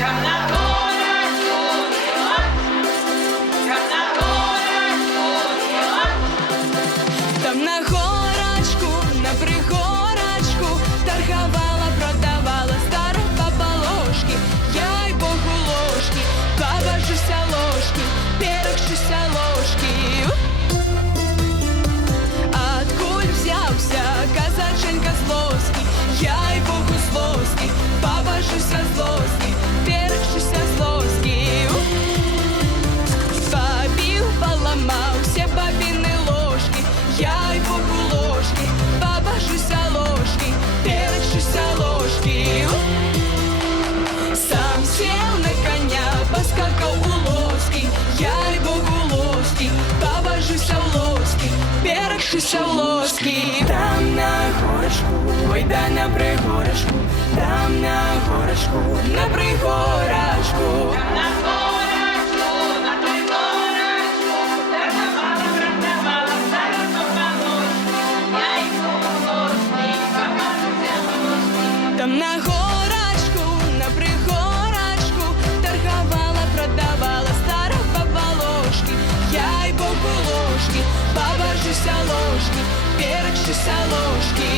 Там на горочку, на пригорочку торговала, продавала старая баба ложки. Я й богу ложки, побожуся ложки, перекшуся ложки. Откуль взявся казаченька злоски? Я й богу злоски, побожуся злоски, перекшуся злоски. Побил, поломал все бабины ложки. Я й богу ложки, побожуся ложки, перекшуся ложки. Сам сел на коня, поскакал у лоски. Я й богу ложки, побожуся ложки, перекшуся ложки. Там на горочку, ой да на пригорочку, там на горочку, на пригорочку. Там на горочку, на пригорочку торговала, продавала старая баба ложки. Я й богу ложки, побожуся ложки, перекшуся ложки.